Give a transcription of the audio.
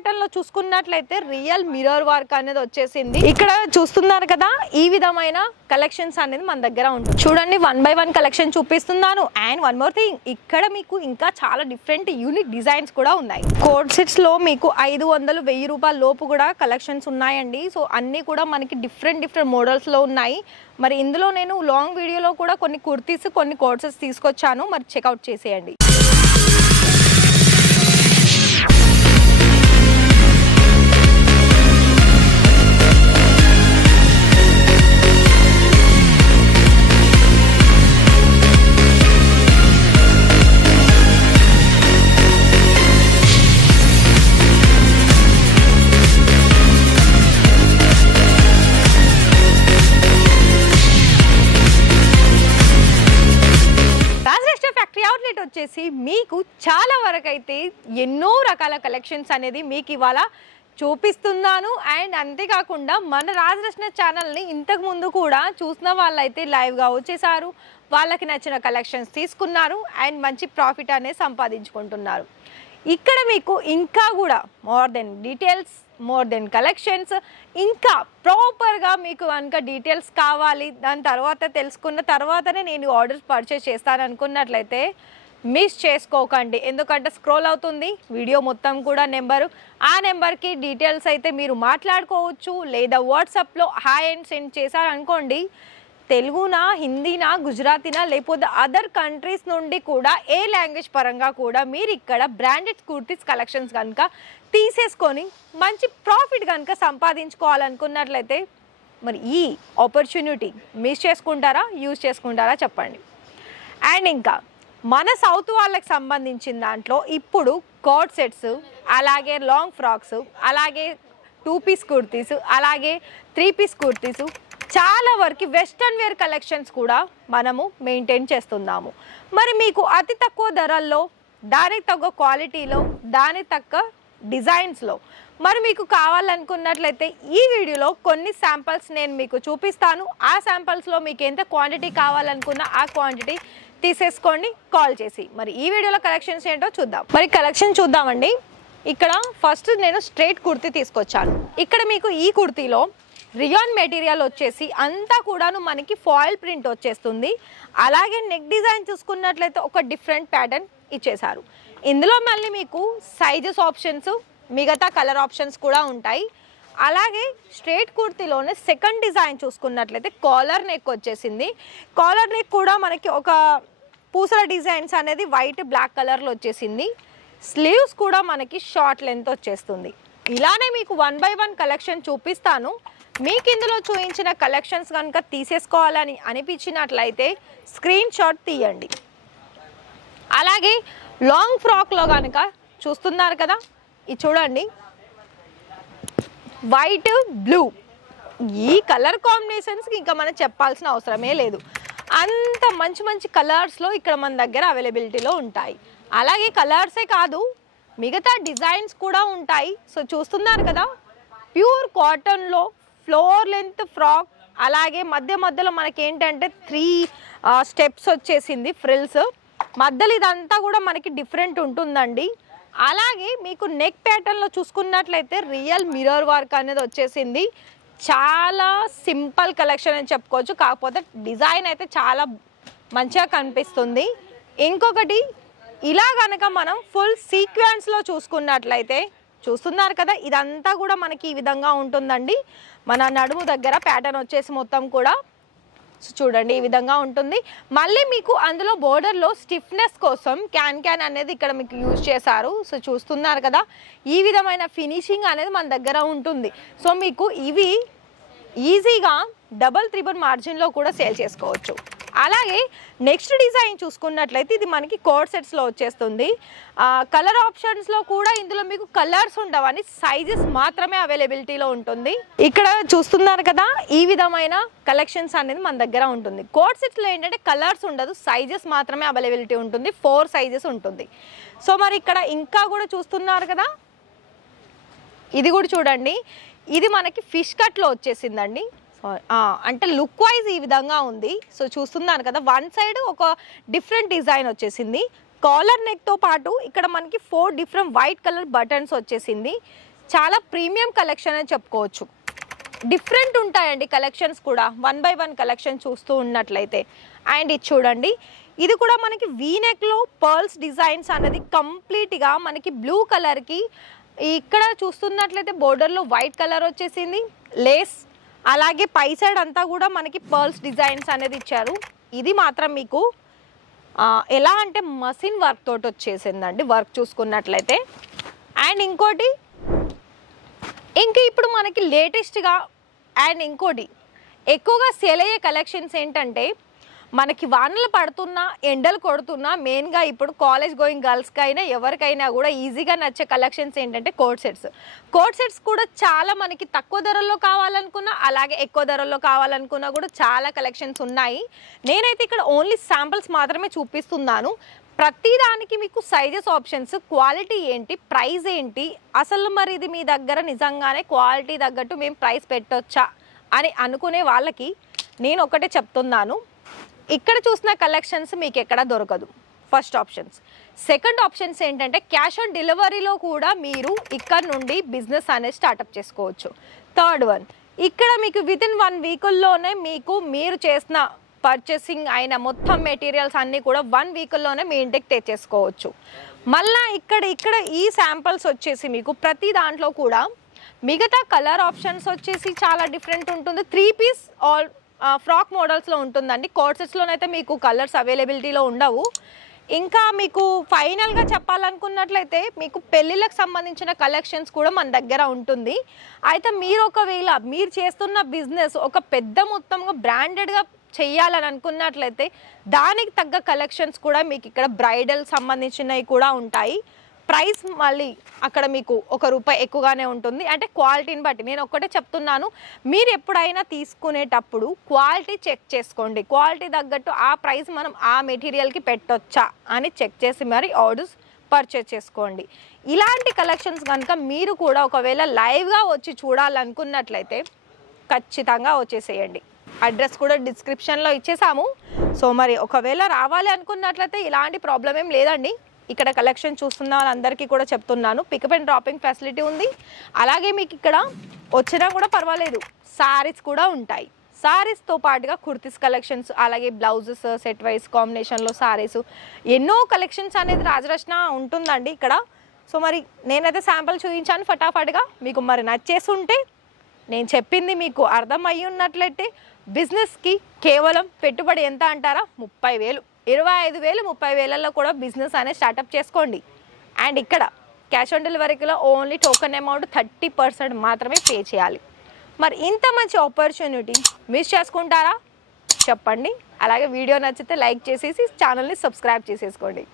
Pattern లో చూసుకున్నట్లయితే real mirror work అనేది వచ్చేసింది. ఇక్కడ చూస్తున్నారు కదా, ఈ విధమైన కలెక్షన్స్ అనేది మన దగ్గర ఉంటుంది. చూడండి 1 by 1 కలెక్షన్ చూపిస్తున్నాను. అండ్ వన్ మోర్ థింగ్, ఇక్కడ మీకు ఇంకా చాలా డిఫరెంట్ యూనిక్ డిజైన్స్ కూడా ఉన్నాయి. కోడ్ సెట్స్ లో మీకు 500-1000 రూపాయల లోపు కూడా కలెక్షన్స్ ఉన్నాయండి. సో అన్ని కూడా మనకి డిఫరెంట్ మోడల్స్ లో ఉన్నాయి. మరి ఇందులో నేను లాంగ్ వీడియోలో కూడా కొన్ని కుర్తీస్, కొన్ని కోడ్ సెట్స్ తీసుకొచ్చాను. మరి చెక్అవుట్ చేసేయండి. వచ్చేసి మీకు చాలా వరకు అయితే ఎన్నో రకాల కలెక్షన్స్ అనేది మీకు ఇవాళ చూపిస్తున్నాను. అండ్ అంతేకాకుండా మన రాజరత్న ఛానల్ని ఇంతకు ముందు కూడా చూసిన వాళ్ళైతే లైవ్గా వచ్చేసారు, వాళ్ళకి నచ్చిన కలెక్షన్స్ తీసుకున్నారు అండ్ మంచి ప్రాఫిట్ అనేది సంపాదించుకుంటున్నారు. ఇక్కడ మీకు ఇంకా కూడా more than details, more than collections, ఇంకా ప్రాపర్గా మీకు కనుక డీటెయిల్స్ కావాలి, దాని తర్వాత తెలుసుకున్న తర్వాతనే నేను ఆర్డర్స్ పర్చేస్ చేస్తాను అనుకున్నట్లయితే మిస్ చేసుకోకండి. ఎందుకంటే స్క్రోల్ అవుతుంది వీడియో మొత్తం కూడా నెంబరు, ఆ నెంబర్కి డీటెయిల్స్ అయితే మీరు మాట్లాడుకోవచ్చు. లేదా వాట్సాప్లో హాయ్ అండ్ సెండ్ చేశారనుకోండి, తెలుగునా, హిందీనా, గుజరాతీనా, లేకపోతే అదర్ కంట్రీస్ నుండి కూడా ఏ లాంగ్వేజ్ పరంగా కూడా మీరు ఇక్కడ బ్రాండెడ్ కుర్తీస్ కలెక్షన్స్ కనుక తీసేసుకొని మంచి ప్రాఫిట్ కనుక సంపాదించుకోవాలనుకున్నట్లయితే మరి ఈ ఆపర్చునిటీ మిస్ చేసుకుంటారా, యూజ్ చేసుకుంటారా చెప్పండి. అండ్ ఇంకా మన సౌత్ వాళ్ళకి సంబంధించిన దాంట్లో ఇప్పుడు కోట్ సెట్స్, అలాగే లాంగ్ ఫ్రాక్స్, అలాగే 2 పీస్ కుర్తీస్, అలాగే 3 పీస్ కుర్తీస్, చాలా వరకు వెస్ట్రన్ వేర్ కలెక్షన్స్ కూడా మనము మెయింటైన్ చేస్తున్నాము. మరి మీకు అతి తక్కువ ధరల్లో, దానికి తగ్గ క్వాలిటీలో, దానికి తగ్గ డిజైన్స్లో మరి మీకు కావాలనుకున్నట్లయితే ఈ వీడియోలో కొన్ని శాంపిల్స్ నేను మీకు చూపిస్తాను. ఆ శాంపిల్స్లో మీకు ఎంత క్వాంటిటీ కావాలనుకున్న ఆ క్వాంటిటీ తీసేసుకోండి కాల్ చేసి. మరి ఈ వీడియోలో కలెక్షన్స్ ఏంటో చూద్దాం. మరి కలెక్షన్ చూద్దామండి. ఇక్కడ ఫస్ట్ నేను స్ట్రైట్ కుర్తీ తీసుకొచ్చాను. ఇక్కడ మీకు ఈ కుర్తీలో రియాన్ మెటీరియల్ వచ్చేసి అంతా కూడాను మనకి ఫాయిల్ ప్రింట్ వచ్చేస్తుంది. అలాగే నెక్ డిజైన్ చూసుకున్నట్లయితే ఒక డిఫరెంట్ ప్యాటర్న్ ఇచ్చేసారు. ఇందులో మళ్ళీ మీకు సైజెస్ ఆప్షన్స్, మిగతా కలర్ ఆప్షన్స్ కూడా ఉంటాయి. అలాగే స్ట్రైట్ కుర్తీలోనే సెకండ్ డిజైన్ చూసుకున్నట్లయితే కాలర్ నెక్ వచ్చేసింది. కాలర్ నెక్ కూడా మనకి ఒక పూసల డిజైన్స్ అనేది వైట్ బ్లాక్ కలర్లో వచ్చేసింది. స్లీవ్స్ కూడా మనకి షార్ట్ లెంత్ వచ్చేస్తుంది. ఇలానే మీకు 1 by 1 కలెక్షన్ చూపిస్తాను. మీకు ఇందులో చూపించిన కలెక్షన్స్ కనుక తీసేసుకోవాలని అనిపించినట్లయితే స్క్రీన్ షాట్ తీయండి. అలాగే లాంగ్ ఫ్రాక్లో కనుక చూస్తున్నారు కదా, ఇది చూడండి, వైట్ బ్లూ, ఈ కలర్ కాంబినేషన్స్కి ఇంకా మనం చెప్పాల్సిన అవసరమే లేదు. అంత మంచి కలర్స్లో ఇక్కడ మన దగ్గర అవైలబిలిటీలో ఉంటాయి. అలాగే కలర్సే కాదు, మిగతా డిజైన్స్ కూడా ఉంటాయి. సో చూస్తున్నారు కదా, ప్యూర్ కాటన్లో ఫ్లోర్ లెంత్ ఫ్రాక్, అలాగే మధ్యలో మనకి ఏంటంటే 3 స్టెప్స్ వచ్చేసింది ఫ్రిల్స్ మధ్యలో. ఇదంతా కూడా మనకి డిఫరెంట్ ఉంటుందండి. అలాగే మీకు నెక్ ప్యాటర్న్లో చూసుకున్నట్లయితే రియల్ మిర్రర్ వర్క్ అనేది వచ్చేసింది. చాలా సింపుల్ కలెక్షన్ అని చెప్పుకోవచ్చు, కాకపోతే డిజైన్ అయితే చాలా మంచిగా కనిపిస్తుంది. ఇంకొకటి ఇలా కనుక మనం ఫుల్ సీక్వెన్స్లో చూసుకున్నట్లయితే చూస్తున్నారు కదా, ఇదంతా కూడా మనకి ఈ విధంగా ఉంటుందండి. మన నడుము దగ్గర ప్యాటర్న్ వచ్చేసి మొత్తం కూడా చూడండి ఈ విధంగా ఉంటుంది. మళ్ళీ మీకు అందులో బోర్డర్లో స్టిఫ్నెస్ కోసం క్యాన్ అనేది ఇక్కడ మీకు యూజ్ చేశారు. సో చూస్తున్నారు కదా, ఈ విధమైన ఫినిషింగ్ అనేది మన దగ్గర ఉంటుంది. సో మీకు ఇవి ఈజీగా 3/4 మార్జిన్లో కూడా సేల్ చేసుకోవచ్చు. అలాగే నెక్స్ట్ డిజైన్ చూసుకున్నట్లయితే ఇది మనకి కోడ్ సెట్స్లో వచ్చేస్తుంది. కలర్ ఆప్షన్స్లో కూడా ఇందులో మీకు కలర్స్ ఉండవని, సైజెస్ మాత్రమే అవైలబిలిటీలో ఉంటుంది. ఇక్కడ చూస్తున్నారు కదా, ఈ విధమైన కలెక్షన్స్ అనేది మన దగ్గర ఉంటుంది. కోడ్ సెట్స్లో ఏంటంటే కలర్స్ ఉండదు, సైజెస్ మాత్రమే అవైలబిలిటీ ఉంటుంది. 4 సైజెస్ ఉంటుంది. సో మరి ఇక్కడ ఇంకా కూడా చూస్తున్నారు కదా, ఇది కూడా చూడండి, ఇది మనకి ఫిష్ కట్లో వచ్చేసిందండి. అంటే లుక్ వైజ్ ఈ విధంగా ఉంది. సో చూస్తున్నాను కదా, వన్ సైడ్ ఒక డిఫరెంట్ డిజైన్ వచ్చేసింది. కాలర్ నెక్తో పాటు ఇక్కడ మనకి 4 డిఫరెంట్ వైట్ కలర్ బటన్స్ వచ్చేసింది. చాలా ప్రీమియం కలెక్షన్ అని చెప్పుకోవచ్చు. డిఫరెంట్ ఉంటాయండి కలెక్షన్స్ కూడా, 1 by 1 కలెక్షన్ చూస్తూ ఉన్నట్లయితే. అండ్ ఇది చూడండి, ఇది కూడా మనకి వీనెక్లో పర్ల్స్ డిజైన్స్ అనేది కంప్లీట్గా మనకి బ్లూ కలర్కి ఇక్కడ చూస్తున్నట్లయితే బోర్డర్లో వైట్ కలర్ వచ్చేసింది, లేస్, అలాగే పై సైడ్ అంతా కూడా మనకి పర్ల్స్ డిజైన్స్ అనేది ఇచ్చారు. ఇది మాత్రం మీకు ఎలా అంటే మసిన్ వర్క్ తోటి వచ్చేసిందండి వర్క్ చూసుకున్నట్లయితే. అండ్ ఇంకోటి ఇంకా ఇప్పుడు మనకి లేటెస్ట్గా అండ్ ఇంకోటి ఎక్కువగా సేల్ అయ్యే కలెక్షన్స్ ఏంటంటే, మనకి వానలు పడుతున్నా ఎండలు కొడుతున్నా మెయిన్గా ఇప్పుడు కాలేజ్ గోయింగ్ గర్ల్స్కి అయినా ఎవరికైనా కూడా ఈజీగా నచ్చే కలెక్షన్స్ ఏంటంటే కోట్ సెట్స్. కోట్ సెట్స్ కూడా చాలా మనకి తక్కువ ధరల్లో కావాలనుకున్నా అలాగే ఎక్కువ ధరల్లో కావాలనుకున్నా కూడా చాలా కలెక్షన్స్ ఉన్నాయి. నేనైతే ఇక్కడ ఓన్లీ శాంపిల్స్ మాత్రమే చూపిస్తున్నాను. ప్రతిదానికి మీకు సైజెస్ ఆప్షన్స్, క్వాలిటీ ఏంటి, ప్రైస్ ఏంటి, అసలు మరి ఇది మీ దగ్గర నిజంగానే క్వాలిటీ తగ్గట్టు మేము ప్రైస్ పెట్టొచ్చా అని అనుకునే వాళ్ళకి నేను ఒకటే చెప్తున్నాను, ఇక్కడ చూసిన కలెక్షన్స్ మీకు ఎక్కడ దొరకదు. First options. సెకండ్ ఆప్షన్స్ ఏంటంటే క్యాష్ ఆన్ డెలివరీలో కూడా మీరు ఇక్కడ నుండి బిజినెస్ అనేది స్టార్ట్అప్ చేసుకోవచ్చు. థర్డ్ వన్, ఇక్కడ మీకు వితిన్ 1 వీక్లోనే మీకు మీరు చేసిన పర్చేసింగ్ అయిన మొత్తం మెటీరియల్స్ అన్నీ కూడా 1 వీక్లోనే మీ ఇంటికి తెచ్చేసుకోవచ్చు. మళ్ళీ ఇక్కడ ఈ శాంపిల్స్ వచ్చేసి మీకు ప్రతి దాంట్లో కూడా మిగతా కలర్ ఆప్షన్స్ వచ్చేసి చాలా డిఫరెంట్ ఉంటుంది. 3 పీస్ ఆల్ ఫ్రాక్ మోడల్స్లో ఉంటుందండి. కోట్ సెట్స్లోనైతే మీకు కలర్స్ అవైలబిలిటీలో ఉండవు. ఇంకా మీకు ఫైనల్గా చెప్పాలనుకున్నట్లయితే మీకు పెళ్ళిళ్ళకి సంబంధించిన కలెక్షన్స్ కూడా మన దగ్గర ఉంటుంది. అయితే మీరు ఒకవేళ మీరు చేస్తున్న బిజినెస్ ఒక పెద్ద మొత్తంగా బ్రాండెడ్గా చెయ్యాలని అనుకున్నట్లయితే దానికి తగ్గ కలెక్షన్స్ కూడా మీకు ఇక్కడ బ్రైడల్ సంబంధించినవి కూడా ఉంటాయి. ప్రైస్ మళ్ళీ అక్కడ మీకు ₹1 ఎక్కువగానే ఉంటుంది. అంటే క్వాలిటీని బట్టి నేను ఒక్కటే చెప్తున్నాను, మీరు ఎప్పుడైనా తీసుకునేటప్పుడు క్వాలిటీ చెక్ చేసుకోండి. క్వాలిటీ తగ్గట్టు ఆ ప్రైస్ మనం ఆ మెటీరియల్కి పెట్టొచ్చా అని చెక్ చేసి మరి ఆర్డర్స్ పర్చేస్ చేసుకోండి. ఇలాంటి కలెక్షన్స్ కనుక మీరు కూడా ఒకవేళ లైవ్గా వచ్చి చూడాలనుకున్నట్లయితే ఖచ్చితంగా వచ్చేసేయండి. అడ్రస్ కూడా డిస్క్రిప్షన్లో ఇచ్చేసాము. సో మరి ఒకవేళ రావాలి అనుకున్నట్లయితే ఇలాంటి ప్రాబ్లం ఏం లేదండి. ఇక్కడ కలెక్షన్ చూస్తున్న వాళ్ళందరికీ కూడా చెప్తున్నాను, పికప్ అండ్ డ్రాపింగ్ ఫెసిలిటీ ఉంది. అలాగే మీకు ఇక్కడ వచ్చినా కూడా పర్వాలేదు, సారీస్ కూడా ఉంటాయి. సారీస్తో పాటుగా కుర్తీస్ కలెక్షన్స్, అలాగే బ్లౌజెస్ సెట్ వైజ్ కాంబినేషన్లో సారీస్, ఎన్నో కలెక్షన్స్ అనేది రాజరత్న ఉంటుందండి ఇక్కడ. సో మరి నేనైతే శాంపుల్ చూపించాను ఫటాఫట్గా. మీకు మరి నచ్చేసి ఉంటే, నేను చెప్పింది మీకు అర్థమయ్యి ఉన్నట్లయితే బిజినెస్కి కేవలం పెట్టుబడి ఎంత అంటారా, 30,000, 25,000, 30,000లో కూడా బిజినెస్ అనేది స్టార్ట్అప్ చేసుకోండి. అండ్ ఇక్కడ క్యాష్ ఆన్ డెలివరీలో ఓన్లీ టోకెన్ అమౌంట్ 30% మాత్రమే పే చేయాలి. మరి ఇంత మంచి ఆపర్చునిటీ మిస్ చేసుకుంటారా చెప్పండి. అలాగే వీడియో నచ్చితే లైక్ చేసేసి ఛానల్ని సబ్స్క్రైబ్ చేసేసుకోండి.